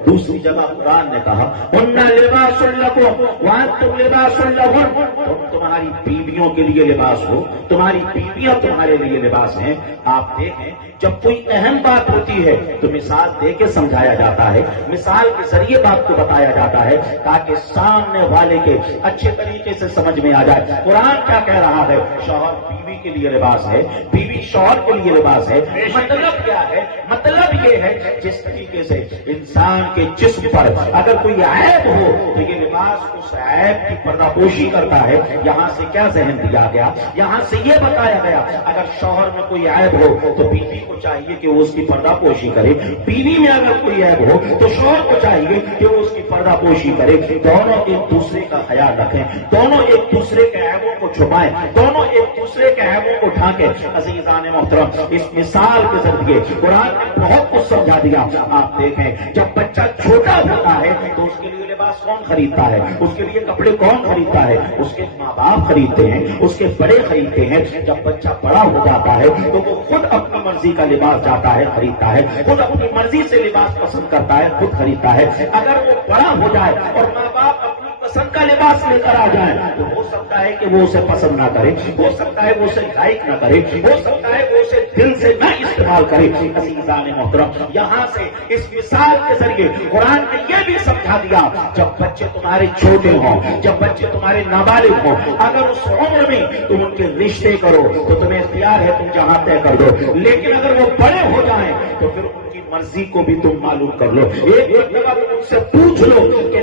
दूसरी जगह कुरान ने कहा उन्ना लिबासुल लकुम व अंतुम लिबासुल लहुन, तुम तुम्हारी बीवियों के लिए लिबास हो, तुम्हारी बीवियां तुम्हारे लिए लिबास हैं। आप देखें जब कोई अहम बात होती है तो मिसाल दे के समझाया जाता है, मिसाल के जरिए बात को बताया जाता है ताकि सामने वाले के अच्छे तरीके से समझ में आ जाए। कुरान क्या कह रहा है? शौहर बीवी के लिए लिबास है, बीवी शौहर के लिए लिबास है। मतलब क्या है? मतलब ये है जिस तरीके से इंसान के जिस्म पर अगर कोई ऐब हो तो ये लिबास उस ऐब की पर्दापोशी करता है। यहाँ से क्या जहन दिया गया? यहाँ से ये बताया गया अगर शौहर में कोई ऐब हो तो बीवी को चाहिए कि वो उसकी पर्दापोशी करे, बीवी में अगर कोई ऐब हो तो शौहर को चाहिए कि वो उसकी पर्दापोशी करे। दोनों एक दूसरे का ख्याल रखें, दोनों एक दूसरे के ऐबों को छुपाएं, दोनों एक दूसरे के ऐबों को ढांकें। अज़ीज़ान मोहतरम, इस मिसाल के जरिए कुरान ने बहुत कुछ समझा दिया। आप देखें जब बच्चा छोटा होता है तो उसके लिए लिबास कौन खरीदता है? उसके लिए कपड़े कौन खरीदता है? उसके माँ बाप खरीदते हैं, उसके बड़े खरीदते हैं। जब बच्चा बड़ा हो जाता है तो वो खुद अपनी मर्जी का लिबास जाता है खरीदता है, खुद अपनी मर्जी से लिबास पसंद करता है, खुद खरीदता है। अगर वो बड़ा हो जाए और माँ बाप अपनी पसंद का लिबास लेकर आ जाए तो हो सकता है कि वो उसे पसंद ना करे, हो सकता है वो उसे लाइक ना करे, हो सकता है वो उसे दिल से न इस्तेमाल करे। अज़ीज़ान मोहतरम, यहाँ से इस मिसाल के जरिए कुरान ने यह भी समझा दिया जब बच्चे तुम्हारे छोटे हों, जब बच्चे तुम्हारे नाबालिग हों, अगर उस उम्र में तुम उनके रिश्ते करो तो तुम्हें इख्तियार है, तुम जहां तय कर दो। लेकिन अगर वो बड़े हो जाएं तो फिर उनकी मर्जी को भी तुम मालूम कर लो। एक जगह तुम उनसे पूछ लो कि